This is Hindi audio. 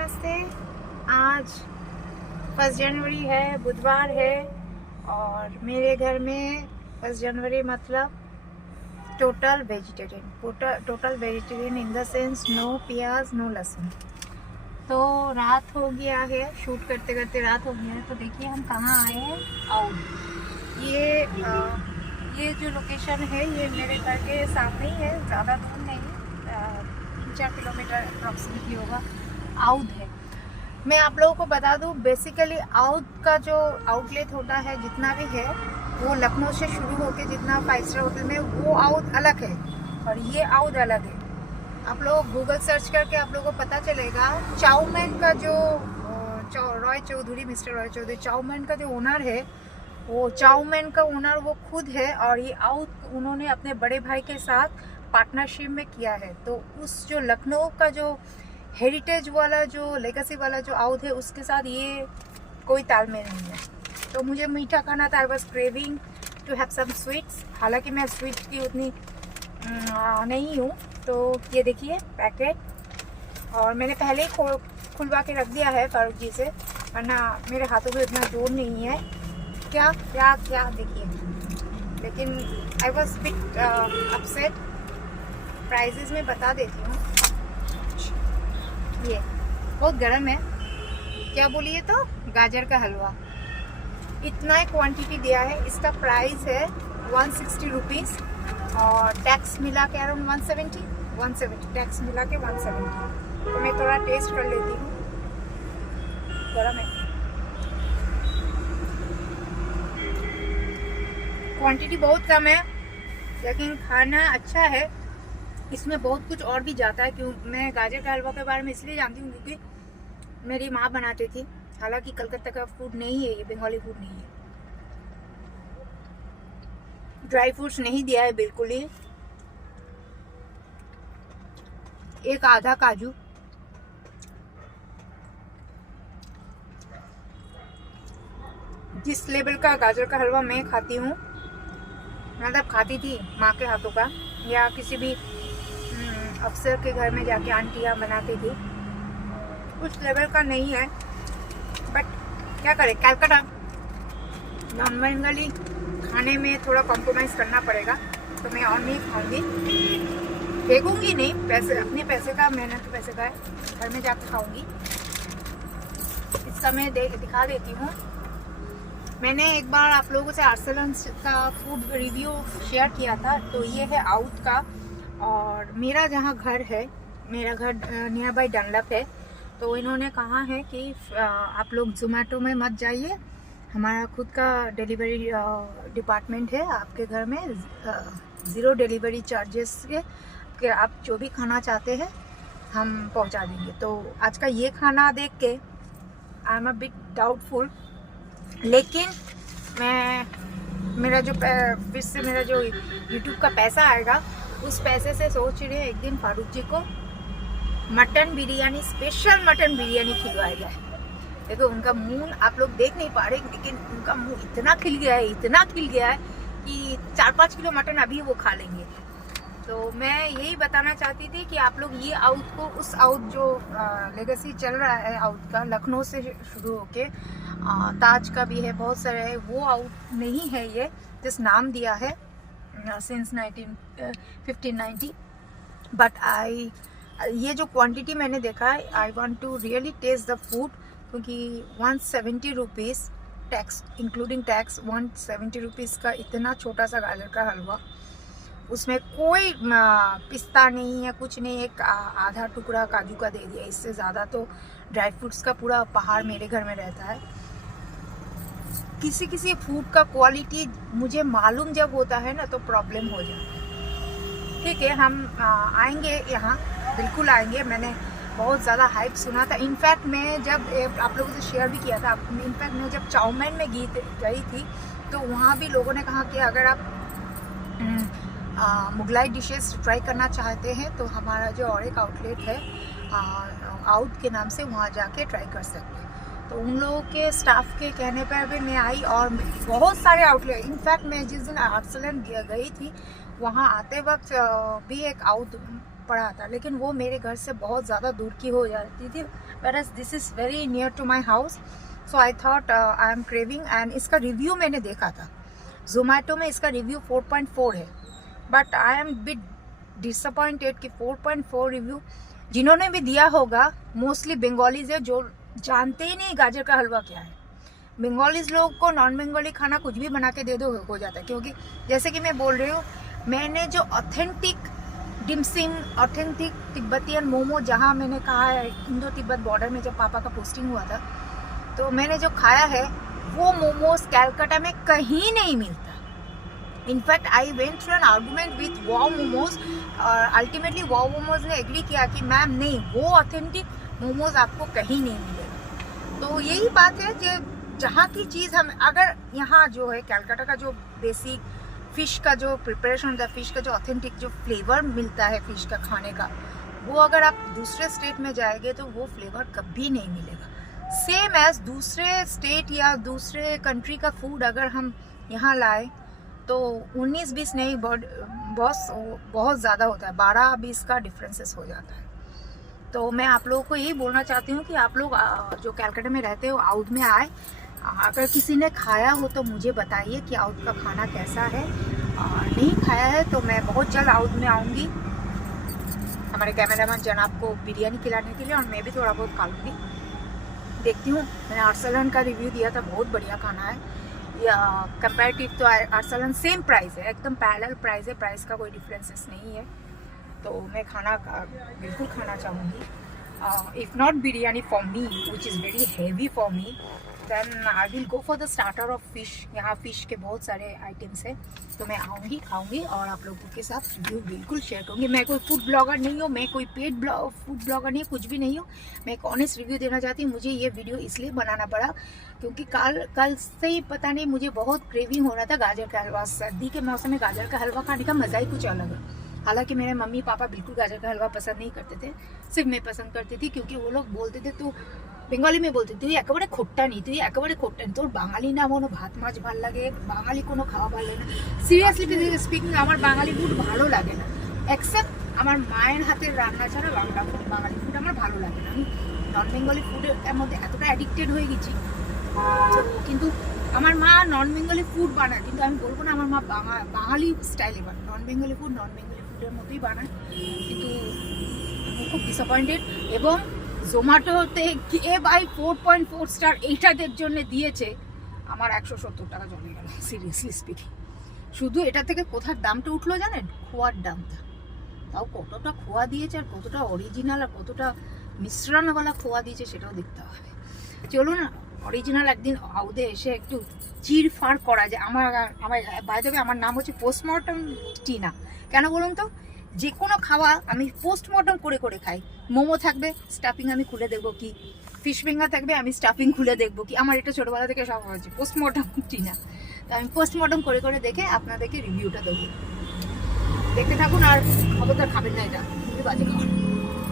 नमस्ते। आज 1 जनवरी है, बुधवार है और मेरे घर में 1 जनवरी मतलब total vegetarian in the sense no प्याज नो लहसुन। तो रात हो गया है, शूट करते करते रात हो गया है। तो देखिए हम कहाँ आए हैं, आउट। ये जो लोकेशन है ये मेरे घर के सामने ही है, ज़्यादा दूर नहीं, 3-4 किलोमीटर अप्रॉक्सीमेटली होगा। आउट है। मैं आप लोगों को बता दूं, बेसिकली आउट का जो आउटलेट होता है जितना भी है वो लखनऊ से शुरू होकर जितना 5 स्टार होटल में वो आउट अलग है और ये आउट अलग है। आप लोग गूगल सर्च करके आप लोगों को पता चलेगा। चाउमैन का जो मिस्टर रॉय चौधरी चाउमैन का जो ओनर है, वो चाउमैन का ओनर वो खुद है और ये आउट उन्होंने अपने बड़े भाई के साथ पार्टनरशिप में किया है। तो उस जो लखनऊ का जो हेरिटेज वाला जो लेगेसी वाला जो आउट है उसके साथ ये कोई तालमेल नहीं है। तो मुझे मीठा खाना था, I was craving to have some sweets. हालांकि मैं स्वीट की उतनी नहीं हूँ। तो ये देखिए पैकेट, और मैंने पहले ही खुलवा के रख दिया है फारूक जी से, वरना मेरे हाथों में इतना जोर नहीं है। क्या क्या क्या देखिए, लेकिन I was bit upset. Prices में बता देती हूँ। ये बहुत गर्म है। क्या बोलिए तो गाजर का हलवा, इतना ही क्वांटिटी दिया है। इसका प्राइस है 160 रुपीज़ और टैक्स मिला के अराउंड 170 टैक्स मिला के 170। तो मैं थोड़ा टेस्ट कर लेती हूँ। गर्म है, क्वांटिटी बहुत कम है लेकिन खाना अच्छा है। इसमें बहुत कुछ और भी जाता है। क्यों मैं गाजर का हलवा के बारे में इसलिए जानती हूँ क्योंकि मेरी माँ बनाती थी। हालांकि कलकत्ता का फूड नहीं है, ये बंगाली फूड नहीं है। ड्राई फ्रूट्स नहीं दिया है बिल्कुल ही। एक आधा काजू, जिस लेवल का गाजर का हलवा मैं खाती हूँ, मतलब खाती थी माँ के हाथों का या किसी भी अफसर के घर में जाके आंटियाँ बनाती थी, उस लेवल का नहीं है। बट क्या करें, कलकत्ता नॉन बंगाली खाने में थोड़ा कॉम्प्रोमाइज़ करना पड़ेगा। तो मैं और नहीं खाऊंगी, फेंकूंगी नहीं, पैसे अपने पैसे का, मेहनत के पैसे का है, घर में जाके खाऊंगी। इसका मैं दिखा देती हूँ। मैंने एक बार आप लोगों से आर्सलन का फूड रिव्यू शेयर किया था। तो ये है आउट का, और मेरा जहाँ घर है, मेरा घर नियर बाई डनलप है। तो इन्होंने कहा है कि आप लोग जोमेटो में मत जाइए, हमारा खुद का डिलीवरी डिपार्टमेंट है आपके घर में, 0 डिलीवरी चार्जेस के आप जो भी खाना चाहते हैं हम पहुंचा देंगे। तो आज का ये खाना देख के I am a bit doubtful, लेकिन मेरा जो यूट्यूब का पैसा आएगा उस पैसे से सोच रहे हैं एक दिन फारूक जी को mutton biryani, special mutton biryani खिलवाया जाए। देखो उनका मुंह आप लोग देख नहीं पा रहे, लेकिन उनका मुंह इतना खिल गया है कि 4-5 किलो मटन अभी वो खा लेंगे। तो मैं यही बताना चाहती थी कि आप लोग ये आउट को, उस आउट जो लेगेसी चल रहा है आउट का, लखनऊ से शुरू होके ताज का भी है, बहुत सारे है, वो आउट नहीं है ये, जिस नाम दिया है सिंस 1590। बट ये जो क्वांटिटी मैंने देखा है, I want to really test the food, क्योंकि 170 rupees tax including tax, 170 rupees का इतना छोटा सा गाजर का हलवा, उसमें कोई पिस्ता नहीं है, कुछ नहीं, एक आधा टुकड़ा काजू का दे दिया। इससे ज़्यादा तो ड्राई फ्रूट्स का पूरा पहाड़ मेरे घर में रहता है। किसी फूड का क्वालिटी मुझे मालूम जब होता है ना तो प्रॉब्लम हो जाता है। ठीक है, हम आएंगे यहाँ, बिल्कुल आएंगे। मैंने बहुत ज़्यादा हाइप सुना था। इनफैक्ट मैं जब आप लोगों से शेयर भी किया था, इनफैक्ट मैं जब चाउमैन में गई थी तो वहाँ भी लोगों ने कहा कि अगर आप मुगलाई डिशेस ट्राई करना चाहते हैं तो हमारा जो और एक आउटलेट है आउट के नाम से, वहाँ जाके ट्राई कर सकते हैं। तो उन लोगों के स्टाफ के कहने पर भी मैं आई, और बहुत सारे आउटलेट, इनफैक्ट मैं जिस दिन आर्सलन गई थी वहाँ आते वक्त भी एक आउट पड़ा था, लेकिन वो मेरे घर से बहुत ज़्यादा दूर की हो जाती थी, whereas this is very near to my house. So I thought I am craving. And इसका रिव्यू मैंने देखा था, जोमेटो में इसका रिव्यू 4.4 है, but I am bit disappointed कि 4.4 रिव्यू जिन्होंने भी दिया होगा मोस्टली बंगालीज है, जो जानते ही नहीं गाजर का हलवा क्या है. बंगालीज लोग को नॉन बंगाली खाना कुछ भी बना के दे दो हो जाता है, क्योंकि जैसे कि मैं बोल रही हूँ, मैंने जो authentic dim sum, authentic Tibetan momo, जहाँ मैंने कहा है इंडो तिब्बत बॉर्डर में जब पापा का पोस्टिंग हुआ था, तो मैंने जो खाया है वो मोमोज कैलकाटा में कहीं नहीं मिलता. In fact I went through an argument with wow momos, और अल्टीमेटली वाओ मोमोज ने एग्री किया कि मैम नहीं, वो ऑथेंटिक मोमोज आपको कहीं नहीं मिलेगा. तो यही बात है कि जहाँ की चीज़ हम अगर यहाँ जो है कैलकाटा का जो बेसिक फिश का जो प्रिपरेशन होता है, फिश का जो ऑथेंटिक जो फ्लेवर मिलता है फिश का खाने का, वो अगर आप दूसरे स्टेट में जाएंगे तो वो फ्लेवर कभी नहीं मिलेगा. सेम एज दूसरे स्टेट या दूसरे कंट्री का फूड अगर हम यहाँ लाए तो 19-20 नहीं, बहुत ज़्यादा होता है, 12-20 का डिफरेंसेस हो जाता है. तो मैं आप लोगों को यही बोलना चाहती हूँ कि आप लोग जो कैलकाटा में रहते हो आउट में आए, अगर किसी ने खाया हो तो मुझे बताइए कि आउट का खाना कैसा है. नहीं खाया है तो मैं बहुत जल्द आउट में आऊँगी हमारे कैमरामैन जनाब को बिरयानी खिलाने के लिए, और मैं भी थोड़ा बहुत खा लूँगी. देखती हूँ. मैंने आर्सलन का रिव्यू दिया था, बहुत बढ़िया खाना है. या कंपेरेटिव तो आर्सलन सेम प्राइस है, एकदम पैरेलल प्राइस है, प्राइस का कोई डिफरेंसेस नहीं है. तो मैं खाना बिल्कुल खाना चाहूँगी. If not biryani for me which is very heavy for me, then I will go for the starter of fish. यहाँ फ़िश के बहुत सारे आइटम्स हैं, तो मैं आऊँगी, खाऊँगी और आप लोगों के साथ रिव्यू बिल्कुल शेयर करूँगी. मैं कोई फूड ब्लॉगर नहीं हूँ, मैं कोई पेड फूड ब्लॉगर नहीं, कुछ भी नहीं हूँ. मैं एक ऑनेस्ट रिव्यू देना चाहती हूँ. मुझे ये वीडियो इसलिए बनाना पड़ा क्योंकि कल से ही पता नहीं मुझे बहुत क्रेविंग हो रहा था गाजर का हलवा. सर्दी के मौसम में गाजर का हलवा खाने का मज़ा ही कुछ अलग है. हालांकि मेरे मम्मी पापा बिल्कुल गाजर का हलवा पसंद नहीं करते थे, सिर्फ मैं पसंद करती थी, क्योंकि वो लोग बोलते थे, तो बेंगली में बोलते তুই একেবারে খোট্টা নি, তুই একেবারে খোট্টা নি, তোর বাঙালি না কোনো ভাত মাছ ভাল লাগে, বাঙালি কোনো খাওয়া ভালো লাগে না. সিরিয়াসলি স্পিকিং আমার বাঙালি ফুড ভালো লাগে না, এক্সেপ্ট আমার মায়ের হাতের রান্না ছাড়া বাঙালি ফুড আমার ভালো লাগে না. আমি নন বেঙ্গলি ফুডের মধ্যে এতটা অ্যাডিক্টেড হয়ে গেছি. কিন্তু আমার মা নন বেঙ্গলি ফুড বানায়, কিন্তু আমি বলবো না আমার মা বাঙালি স্টাইলে বানায়, নন বেঙ্গলি ফুডের মতোই বানায়. কিন্তু আমি খুব ডিসঅ্যাপয়েন্টেড. এবং জোম্যাটোতে কে বাই 4.4 স্টার এইটাদের জন্য দিয়েছে, আমার 170 টাকা জমে গেল সিরিয়াসলি স্পিকিং. শুধু এটা থেকে কোথার দামটা উঠলো জানেন? খোয়ার দামটা. তাও কতটা খোয়া দিয়েছে আর কতটা অরিজিনাল আর কতটা মিশ্রণওয়ালা খোয়া দিয়েছে সেটাও দেখতে হবে. চলুন অরিজিনাল একদিন আউদে এসে একটু চিরফার করা যায়. আমার বাইরে আমার নাম হচ্ছে পোস্টমর্টম টিনা. কেন বলুন তো? যে কোনো খাওয়া আমি পোস্টমর্টম করে করে খাই. মোমো থাকবে, স্টাফিং আমি খুলে দেখবো কি, ফিশ ফিঙ্গার থাকবে, আমি স্টাফিং খুলে দেখবো কি. আমার এটা ছোটোবেলা থেকে সব হয়েছে পোস্টমর্টম টিনা. তো আমি পোস্টমর্টম করে করে দেখে আপনাদেরকে রিভিউটা দেবো. দেখতে থাকুন আর খবরদার খাবেন না, এটা খুবই বাজে খাবার.